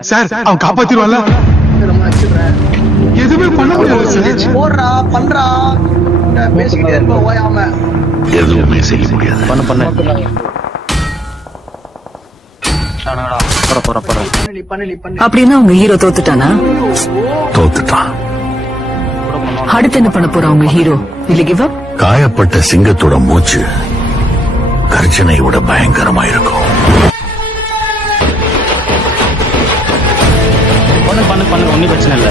Sir அவன் காப்பாத்திடுவான்ல? எதுவுமே பண்ண முடியாது சார். போடுறா பண்றா பேசிக்கிட்டே இருப்ப ஓயாம. எதுவுமே செய்ய முடியாது. அப்படின்னா உங்க ஹீரோ தோத்துட்டானா? தோத்துட்டான். அடுத்து என்ன பண்ண போறா உங்க ஹீரோ? இல்ல கிவ் அப்? காயப்பட்ட சிங்கத்தோட மூச்சு கர்ஜனை விட பயங்கரமா இருக்கும். பண்ணு ஒன்னும் பிரச்சனை இல்ல.